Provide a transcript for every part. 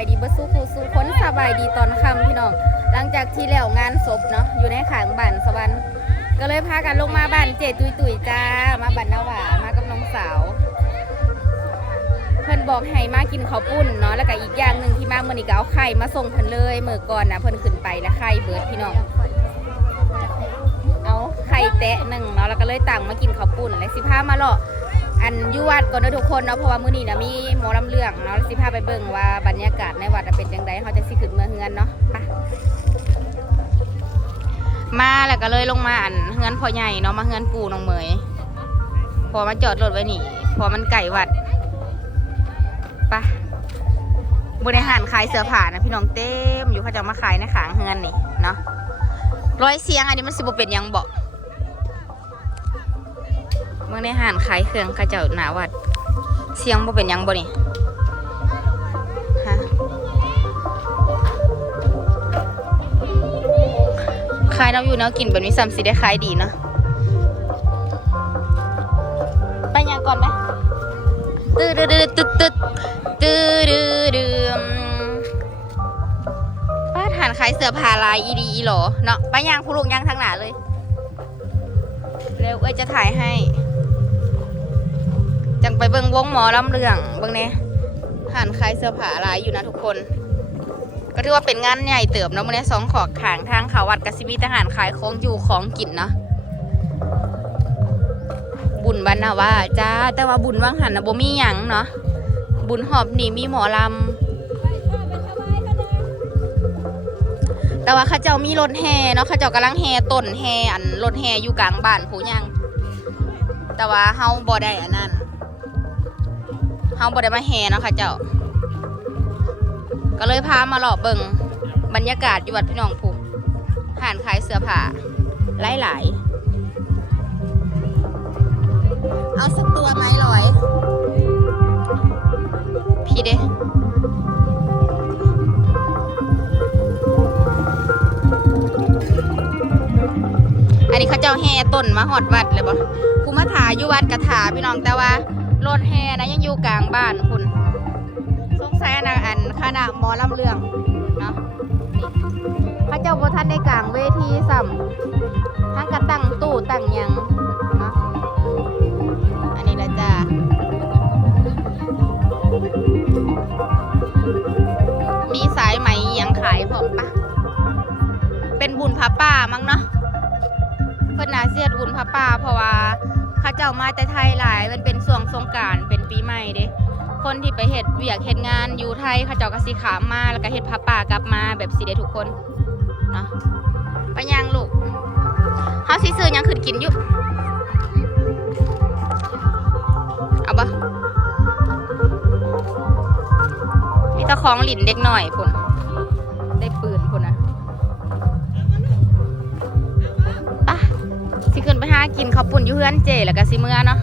ายดีเบสู้ผู้สู้คนสบายดีตอนค่ำพี่น้อง หลังจากที่แล้วงานศพเนาะอยู่ในขางบ้านสวรรค์ก็เลยพากันลงมาบ้านเจตุยตุยจ้ามาบ้านนาหวามากับน้องสาว เพิ่นบอกให้มากินข้าวปุ้นเนาะแล้วก็อีกอย่างหนึ่งที่มาเมื่อนี้ก็เอาไข่มาส่งเพิ่นเลยเมื่อก่อนนะเพิ่นขึ้นไปแล้วไข่เบิดพี่น้อง เอาไข่แตะหนึ่งเนาะแล้วก็เลยต่างมากินข้าวปุ้นและสิพามาเลาะ อันยุวัดก่อนเด้อทุกคนเนาะเพราะว่ามื้อนี้นะมีหมอลำเรื่องเนาะแล้วสิพาไปเบิ่งว่าบรรยากาศในวัดน่ะเป็นจังไดเขาจะสิขึ้นเมื่อเฮือนเนาะไปมาแล้วก็เลยลงมาอันเฮือนพ่อใหญ่เนาะมาเฮือนปู่น้องเหมยพอมาจอดรถไว้นี่พอมันไก่วัดไปบริหารขายเสื้อผ้านะพี่น้องเต็มอยู่เขาจะมาขายในขางเฮือนนี่เนาะร้อยเสียงอันนี้มันสิบเป็นหยังบอก เมื่อในห้านขายเครื่องข้าเจ้าหนาวัด เสียงบ่เป็นยังบ่นี่ฮะขายน้ำอยู่แนวกินแบบนี้ซ้ำสิได้ขายดีเนาะไปยังก่อนไหมตื้อดื้อดื้อตึ๊ดตึ๊ดตื้อดื้อดื้อป้าฐานขายเสื้อผ้าลายอีดีอีหรอเนาะไปยางผู้ลูกยางทางหนาเลย เร็วเอ้ยจะถ่ายให้ ไปเบิ่งวงหมอลำเรื่องเบิ่งเนี่ยฐานขายเสื้อผ้าลายอยู่นะทุกคน ก็ถือว่าเป็นงานใหญ่เติบเนาะมื่อนี้สองขอกขางทางเขาวัดกสิมีทหารขายของอยู่ของกินเนาะบุญบรรณาว่าจ้าแต่ว่าบุญว่างหันนะบ่มีหยังเนาะบุญหอบนี่มีหมอลำแต่ว่าข้าเจ้ามีรถแห่เนาะข้าเจ้ากำลังแห่ต้นแห่อันรถแห่อยู่กลางบ้านผู้ยังแต่ว่าเฮาบ่ได้อันนั้น เฮาบ่ได้มาแห่เนาะเข้าเจ้า ก็เลยพามาหลอบเบิงบรรยากาศอยู่วัดพี่น้องผู้ห่านขายเสื้อผ้าหลายเอาสักตัวไหมลอย พี่เด้อันนี้เขาเจ้าแห่ต้นมาหอดวัดเลยบ่ผู้มาถาอยู่วัดกระถาพี่น้องแต่ว่า รถแห่นะยังอยู่กลางบ้านคุณสงสัยนะอันคณะหมอลำเรื่องเนาะนี่เจ้าบ่ทันได้กลางเวทีซ้ำทั้งกระตั้งตู้ตั้งยังเนาะอันนี้ละจ้ามีสายไหมยังขายผมปะเป็นบุญพระป่ามั้งเนาะเพิ่นนาเสียดบุญพระป่าเพราะว่า ข้าเจ้ามาแต่ไทยหลาย มันเป็นช่วงสงการเป็นปีใหม่เด้คนที่ไปเฮ็ดเวียกเฮ็ดงานอยู่ไทยเขาเจ้าก็สิขามมาแล้วก็เฮ็ดพระป่ากลับมาแบบสิได้ทุกคนเนาะไปย่างลูกเฮาสิซื้อยังขึ้นกินอยู่เอาบ่มีตะของหลินเด็กหน่อยพุ่น ข้าวปุ่นอยู่เฮือนเจแล้วก็สิเมื่อเนาะ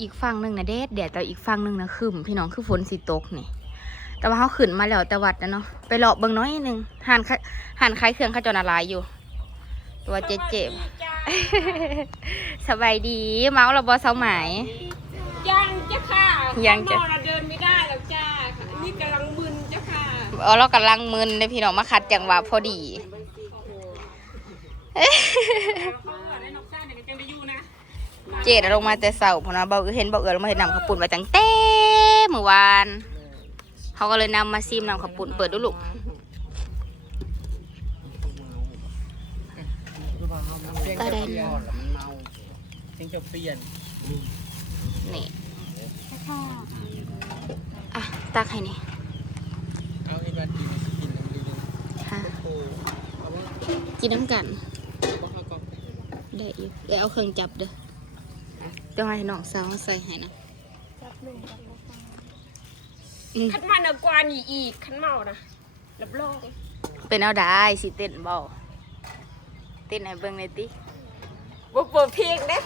อีกฝั่งหนึ่งนะเด็ดแดดแต่อีกฝั่งหนึ่งนะคืมพี่น้องคือฝนสิตกนี่แต่ว่าเขาขึ้นมาแล้วแต่วัดนะเนาะไปเลาะเบิ่งน้อยหนึงหันหันคล้ายเครื่องเข้าจรอะไรอยู่ ตัวเจ๊เจ็บสบายดี เมาส์เราบอเสาหมายยังจ้ะค่ะยังจ้ะข้างนอกเราเดินไม่ได้หรอกจ้านี่กำลังมึนจ้ะค่ะ เออเรากำลังมึนเลยพี่น้องมาคัดจังหวะพอดีเขาว่าได้นกจ้าเดี๋ยวก็จะได้อยู่นะเจดลงมาแต่เสาร์พอนะเบาเห็นเบาเอือลงมาเห็นนำข้าวปุ่นมาจังเต้เมื่อวานเขาก็เลยนำมาซิมนำข้าวปุ่นเปิดดูลูกตาแดงเมาเสียงจะเปลี่ยนนี่อะตักให้นี่ เอาให้มากินกินน้ำดี ค่ะ ๆโอ้เอาว่า กินน้ำกันก็เขาก็ได้อยู่เดี๋ยวเอาเครื่องจับเด้อเดี๋ยวให้น้องสาวใส่ให้นะอืมขันมันเอากวานอีอีกขันเมานะรับรองเป็นเอาได้สิเต้นเบาเต้นให้เบิ่งเลยติบ่เปิดเพลงเด้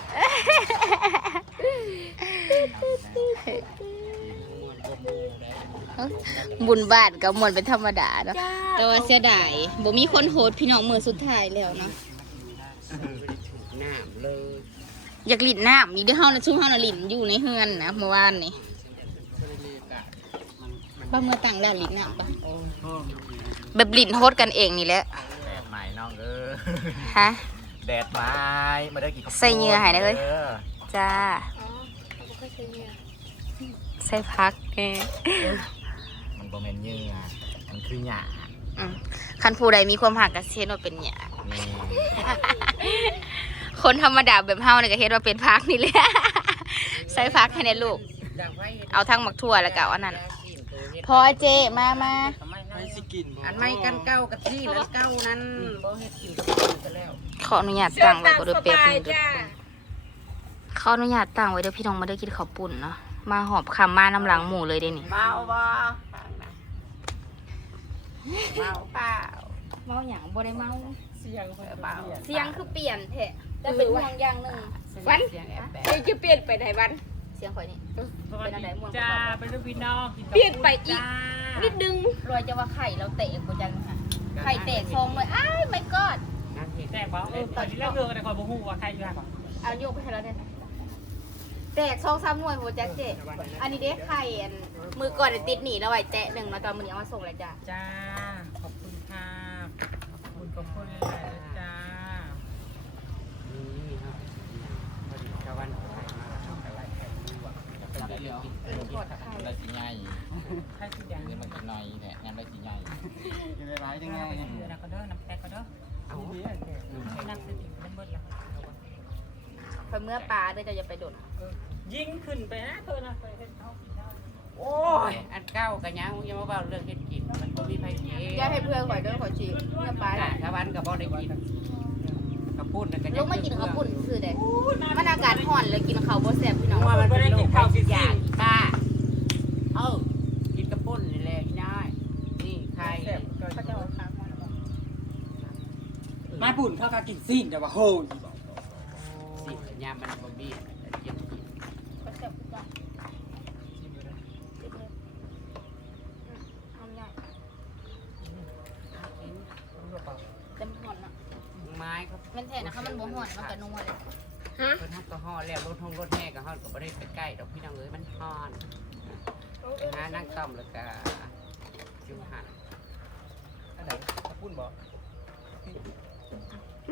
บุญบาทกับมวนเป็นธรรมดาเนาะจ้าแต่ว่าเสียดายบ่มีคนโหดพี่น้องมือสุดท้ายแล้วเนาะน้ำเลย อยากหลินน้ำอีกเด้อเฮานะชุ่มเฮานะหลินอยู่ในเฮือนนะเมื่อวานนี่บริเลกะมันมันป้าเมื่อต่างแล้วหลินน้ำปะโอ้โหแบบหลินโฮดกันเองนี่แหละแดดใหม่น้องเออฮะแดดไม้มาได้กี่ข้าวโพดใส่เหงื่อหายได้เลยออจ้าอ๋อเขาบอกว่าใช่เนี่ยใส่พักเอมัน บ่แม่นเหงื่อมันคือหยาอืมคันผู้ใดมีความหักก็เฮ็ดว่าเป็นหยานี่คนธรรมดาแบบเฮาเนี่ยก็เฮ็ดว่าเป็นพักนี่แหละ ใส่พักให้ในลูกอยากไว้เอาทั้งหมักถั่วแล้วก็เอาอันนั้น พอเจมามาไม่สิกินอันไม่กันเก้ากับที่นั้นเก้านั้นบ่เฮ็ดกินกับกินกันแล้วขออนุญาตตั้งไว้ก็ด้วยเป๊บสหบายนึงเด้อจ้าขออนุญาตตั้งไว้เด้อพี่น้องมาได้กินข้าวปุ่นเนาะ มาหอบคำมาน้ำหลังหมูเลยเด้นี่เมาบ่ฟังนะ เมาเปล่าเมาหยังบ่ได้เมา เสียงเออเปล่าเสียงคือเปลี่ยนแท้แต่เป็นห่วงอย่างหนึงวันเสียงแอบแบเดี๋ยวจะเปลี่ยนไปไหนวัน เสียงข่อยนี่เป็นอะไรม่วงจ้าไปดูพี่น้องเปลี่ยนไปอีกนิดนึงรอยจะว่าไข่เราเตะกูจังค่ะไข่แตกซองเลยอ้ายไม่กอดนั่งเห็นแตกบ่เออตอนนี้เรื่องเรื่องอะไรก่อนบ่ฮู้ว่าใครอยู่ห่างเอาโยกไปให้เราเนี่ย แตกซองซ้ำหน่วยโหจักเจอันนี้เด้ไข่อันมือก่อนเนี่ยติดหนีแล้วไว้แตะหนึ่งแล้วตอนมือนี้เอามาส่งเลยจ้าจ้า ขอบคุณค่ะขอบคุณขอบคุณหลายๆจ้านี่ครับพอดีชาวบ้านเขาไปมาเขาไปไล่แค่นี้ว่าจะเป็นเรื่องกินเออกอดไข่ได้สิใหญ่ใครสิแดงนี่มันก็น้อยแหละงานได้สิใหญ่จะได้ร้ายจังไงนะก็เด้อน้ำแตกก็เด้อเอาน้ำสติมันเบิดแล้ว พอเมื่อปลาเด้อจะอย่าไปโดน ยิงขึ้นไปนะเธอนะเคยเห็นเขากินได้โอ้ยอันเก้ากันยังยังมาเบาเรื่องเฮ็ดกิน มันบ่มีไผกินอย่าให้เพื่อนข่อยเด้อข่อยชีเมื่อปลาอ่าชาวบ้านก็บ่ได้กินกับพูดนั่นก็ลูกไม่กินข้าวปุ้นคือเด้มันอากาศร้อนเลยกินข้าวบ่แซ่บพี่น้องว่ามันเป็นโรคไข้สิยาป้าเอ้ากินกับปุ้นนี่แหละอีน้อยนี่ใครเขาจะเอาค้างมาบุญเขาก็กินซิ่งแต่ว่าโห ยามันบ่มีเยี่ยมกินบ่แซ่บคือกันติดเลยทำใหญ่เต็มหอนเนะไม้เขามันแท้นะคะมันบ่หอนมันก็นัวเลยฮะเพิ่นทักก็ฮอดแล้วรถทงรถแห่ก็ฮอก็บ่ได้ไปใกล้ดอกพี่น้องเอ้ยมันฮอนหานั่งต้อมแล้วก็จุหันอันไหนปุ้นบ่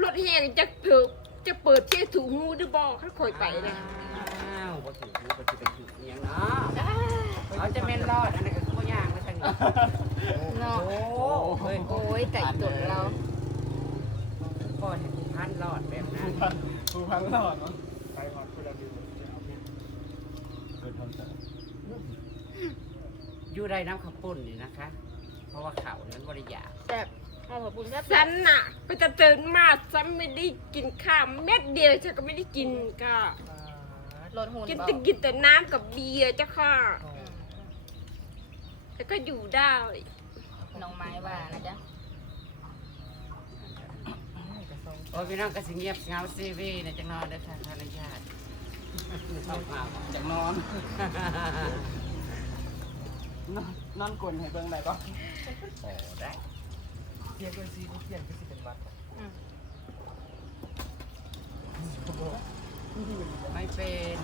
รถแห่จะเปิดจะเปิดเที่ยถูงูหรือบ่เขาคอยไปนะอ้าวบ่ถึงบ่สิไปถึงอีหยังเนาะเขาจะแม่นรอดอันนั้นก็คือบ่ย่างไปทางนี้เนาะโอ้เฮ้ยโอ้ยไก่ตุ๋นเราก็เห็นพันรอดแบบนั้นผู้พังรอดเนาะไปหอดคุณดิวเกิดทำเสร็จอยู่ได้น้ำข้าวปุ้นนี่นะคะ เพราะว่าข้าวนี่มันบ่ได้ยากแซ่บ ข้าวผัดบุญแซ่บฉันน่ะก็จะตื่นมาฉันไม่ได้กินข้าวเม็ดเดียวฉันก็ไม่ได้กินก็รสหุ่นกินเบาแต่กินแต่น้ำกับเบียร์จ้ะค่ะอืมแล้วก็อยู่ได้น้องไม้ว่านะจ๊ะโอ้ยพี่น้องก็สิเงียบเหงาซีวีนะจังนอนเด้อค่ะขออนุญาตเอาเอาจากนอน นอนนอนกลนให้เบิ่งได้ปะโอ้ได้เทียนเป็นซีเที่ยนก็สิเป็นวัดอืมไม่เป็น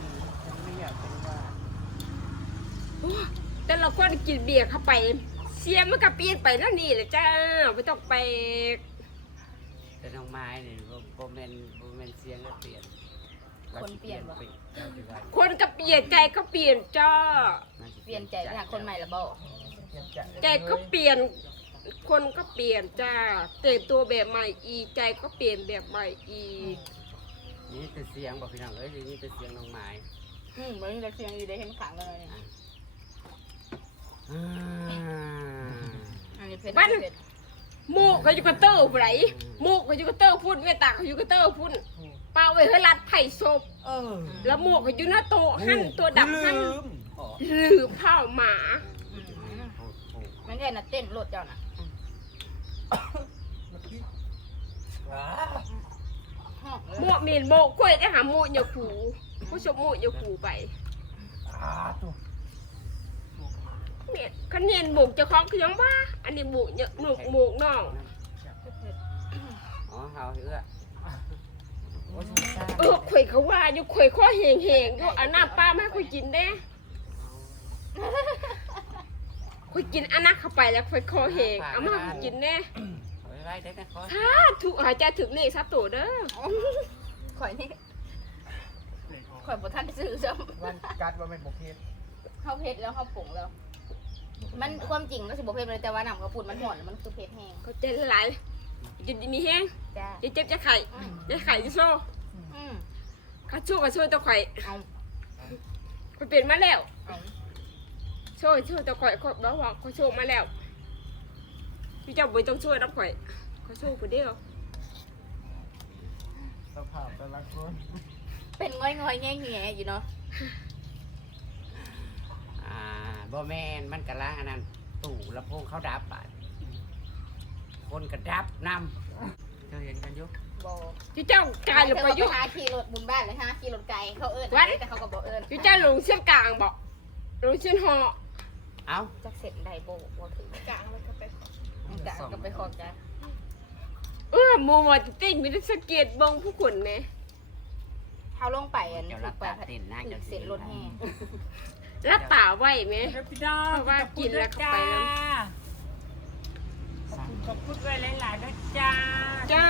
ฉันไม่อยากเป็นว่าแต่เราก็กินเบียร์เข้าไป เสียมันก็เปลี่ยนไปแล้วนี่แหละจ้าไม่ต้องไปแต่น้องไม้เนี่ยโบแมนโบแมนเสียงก็เปลี่ยนคนเปลี่ยนวะเปลี่ยนเราสิว่าคนก็เปลี่ยนใจก็เปลี่ยนจ้าาสิเปลี่ยนใจไปหาคนใหม่ละบ่ใจก็เปลี่ยน คนก็เปลี่ยนจ้าแต่งตัวแบบใหม่อีกใจก็เปลี่ยนแบบใหม่อีกนี่แต่เสียงบอกพี่น้องเอ้ยนี่แต่เสียงน้องไม้อืมวันนี้เราเสียงอยู่ได้เห็นขางเลยเนี่ยอ่าอันนี้เพชรมันเพชรหมูกก็อยู่กับเตอร์ไหนหมูกก็อยู่กับเตอร์พุ่นเวตาก็อยู่กับเตอร์พุ่นเปล่าไว้ให้รัดไผ่ศพเออแล้วหมูกก็อยู่หน้าโต๊ะหั่นตัวดำหั่นอ๋อลืมเผาหมาอืมโอ้โหมันใช่น่ะเต้นรถเจ้าน่ะว้าฮ้องเลย หมูกมีนหมูกกล้วยได้หาหมูกอย่าขู่ผู้ชมหมูกอย่าขู่ไปอ่าตัวเนี่ยคันเนียนหมูกเจะคล้าของคือยังว่า อันนี้หมูกเนี่ยหมูกหมูกน้องอ๋อเฮาเหือโอ้ยสงสารเออข่อยเขาว่าอยู่ข่อยข้อแหงๆอยู่เอาน้ำปลามาให้ข่อยกินได้ ข่อยกินอันนั้นเข้าไปแล้วข่อยคอแหงเอามาให้ข่อยกินแน่เอาไว้ไว้ได้นะขอถ้าถูกหายใจถึงเลขซับตัวเด้อข่อยนี่ข่อยบ่ทันซื้อซ้วันกัดว่าเป็นบุกเพชรำเข้าเพชรแล้วเข้าผงแล้ว มันความจริงมันสิบ่เพชรเลยแต่ว่าน้ำกระปุนมันหอนมันคือเพชรแห้งเขาใจหลายกินมีแห้งจ้าจะเจ็บจะไข่จะไข่จะโซ่อืมข้าโซ่ข้าโซ่ตะไคร่เอา ข่อยเป็นมาแล้ว เอา โซ่โซ่ตะไคร่ข่อยบอกว่าข้าโซ่มาแล้วพี่เจ้าบ่ต้องช่วยรับข่อยข้าโซ่ผู้เดียวสภาพแต่ละคนเป็นง่อยง่อยๆแง่แง่ๆอยู่เนาะอ่าบ่แม่นมันกะละอันนั้นตู่ลำโพงเขาดับไปคนกระดับนำเธอเห็นกันอยู่บ่พี่เจ้ากายลงไปอยุยุ่ หาขี่รถบุญบ้านเลยฮะขี่รถไกลเขาเอิ้นวัดแต่เขาก็บ่เอิ้นพี่เจ้าลงเส้นกลางบอกลงเส้นหอ เอ้าจักเสร็จได้บ่บ่ถึงกลางแล้วก็ไปขอกลางก็ไปขอจ้าเออโมโมติติ้งมีแต่สงเกตเบงผู้คนเนี่ยเฮาลงไปอันเดี๋ยวถูรับกไปตาเต้นหน้าถึจะงเสร็จรถแห่รับป่าไว้ไหมพี่น้องเพราะว่ากินแล้วเข้าไปแล้ว ขอบคุณด้วยหลายๆด้วยจ้าจ้า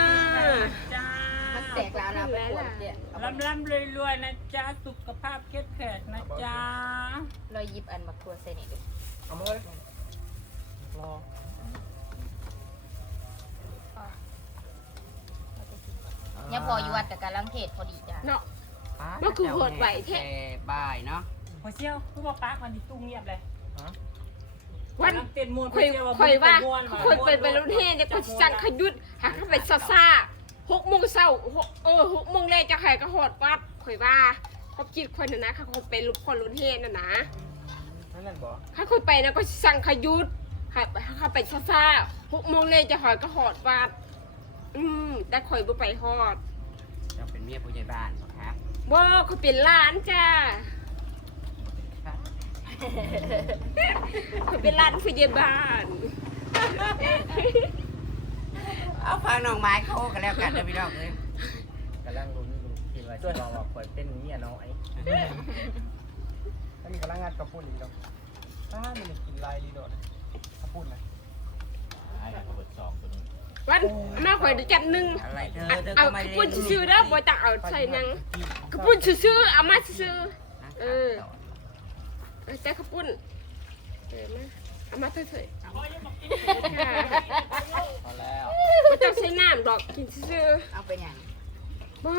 จ้ามันแตกแล้วนะไปปวดเนี่ยเอาไปลำลำรวยๆนะจ้าสุขภาพเข้มแข็งนะจ้าเราหยิบอันบักทัวใส่นี่ดู เอามาเลยรอเนี่ยพออยู่วัดกับการลังเทศพอดีจ้าเนาะ มันคือโหดไหวแท้บ่ายเนาะหัวเชี่ยวผู้มาป้าคนที่ตุ้งเงียบเลยวันเต้นมวนคอยคอยว่าคอยไปไปรถเฮเนี่ยก็สั่งขยุดหาเข้าไปซาซาหกโมงเช้าหกเออหกโมงแรกจะใครก็หอดวัดคอยว่าเขาคิดคนน่ะนะเขาคงเป็นลูกคนรถเฮน่ะนะ นั่นนั่นบอกถ้าคอยไปนะก็สั่งขยุดหาเข้าไปซาซาหกโมงแรกจะหอยก็หอดวัดอืมแต่คอยบ่ไปหอดจะเป็นเมียผู้ใหญ่บ้านเหรอคะบ่เขาเป็นหลานจ้าเขาเป็นหลานผู้ใหญ่บ้านเอาฟังน้องไม้เขากันแล้วกันเดี๋ยวพี่น้องเลยกำลังลุ้นอยู่คิดว่าจะลองว่าข่อยเป็นเมียน้อยถ้ามีกำลังงานกระปุ่นอีกแล้ว ถ้ามันกินลายดีโดดกระปุ่นนะไอ้ระเบิดสองตัวนี้วันมาข่อยได้จัดหนึ่งอะไรเธอเอาเธอเอาก็ไม่กระได้ปุ้นซื่อๆเด้อบ่ต้องเอาใส่หยังกระปุ้นซื่อๆเอามาซื่อๆเออเอาแต่กระปุ้นเออมาเอามาเถอะๆค่ะพอแล้วบ่ต้องใส่น้ำดอกกินซื่อเอาไปอย่างๆบ่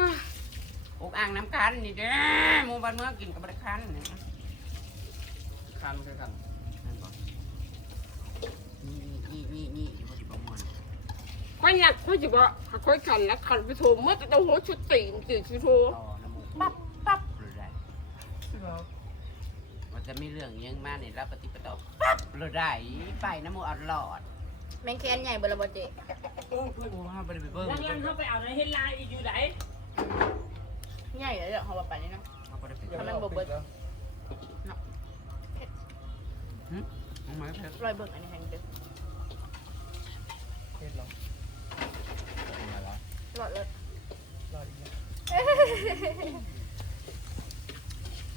อุกอ่างน้ำคันนี่เด้อหมู่บ้านเมืองกินกับบริคันนี่ คันคือกันนั่นบอกนี่นี่นี่นี่บ่สิบ่ม่วนข่อยอยากข่อยสิบ่หาข่อยขันแล้วขันไปโทรหมดแต่หัวชุดตีนตื่นสิโทรต่อน้ำหมูปั๊บปั๊บเลยได้ซึ่งเรามันจะมีเรื่องยังมาเนี่ยรับปฏิปต่อปั๊บเลยได้ไปน้ำหมูอรอดแมงแคนใหญ่เบอร์ละบ่เจโอ้โหห้ามไปเลยไปเบิ้งแล้วยังเข้าไปเอาในเฮดไลน์อีกอยู่ไหนใหญ่เลยเดี๋ยวเขาว่าไปนี่เนาะเอาไปเลยไปอย่าเบิ้งไปเอา ปิดแล้วเอาไหมเพชรรอยเบิ่งอันนี้ให้เด้อเพชรเรามาแล้วรอดเลยรอดอีกแล้ว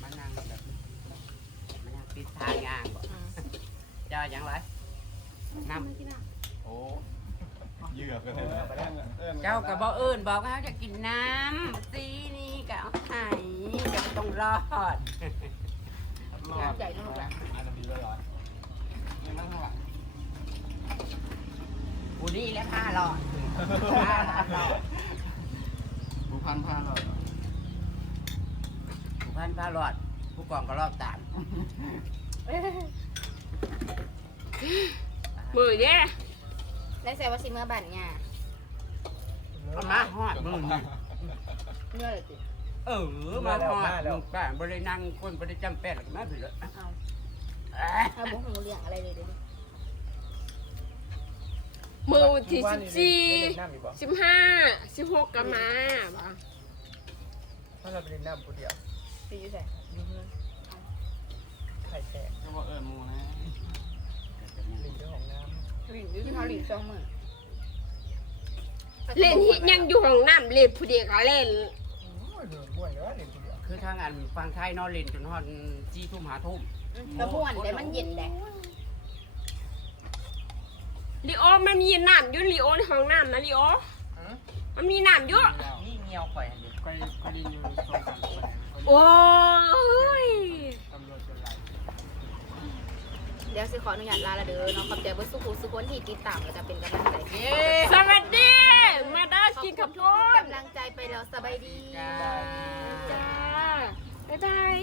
มานั่งแบบมานั่งปิดทางยางบ่อืมเจ้าอย่างไรน้ำโอ้เหยื่อกันเลยนะไปแล้วเอิ้นเจ้ากับบ่เอิญบอกว่าจะกินน้ำสีนี่ก็เอาให้จะไม่ต้องรอดรอดใหญ่นู่นละอันนั้นดีเลยเหรอนี่นั่งข้างหลัง กู นี่แหล้วผ้ารอดผ้ารอดผู้พันผ้ารอดผู้พันผ้ารอด ผู้กองก็รอบตามมือเด้ได้ใส่ว่าสิเมื่อบ้านเนี่ยเอามาหอดมึงนี่เมื่อเลยจิเออมาหอดมึงป้าบรินั่งคนบริจำเป็นหรอกมาผิดเลยเอาเอาบุ้งหูเลี้ยงอะไรเลยเดี๋ยวนี้ มือวันที่สิบสี่เล่นน้ำอีกบ่สิบห้าสิบหกก็มาบ่ถ้าเราไปเล่นน้ำคนเดียวไปอยู่ใส่ไข่แตกก็บอกเอิญมูนะลิงเจ้าของน้หลิงอยู่ที่เขาหลิงสองหมื่นไปเล่นฮิยังอยู่ห้องน้ำเล่นผู้เดียวก็เล่นคือทางอันฟังไทยนอนเล่นจนฮอนจี้ทุ่มหาทุ่มกระม่วนได้มันเย็นแดด ลีโอมันมีน้ำอยู่ลีโอในห้องน้ำนะลีโอมันมีน้ำอยู่นี่เงียวข่อยอันเดียวไปไปดีอยู่สองสามคนโอ้ยตำรวจเป็นไรเดี๋ยวสิขออนุญาตลาละเด้อเนาะขอบใจเบ่สุขุสุคนที่ติดตามแล้วก็เป็นกำลังใจให้สวัสดีมาได้กินขับรถกำลังใจไปแล้วสบายดีจ้าจ้าบ๊ายบาย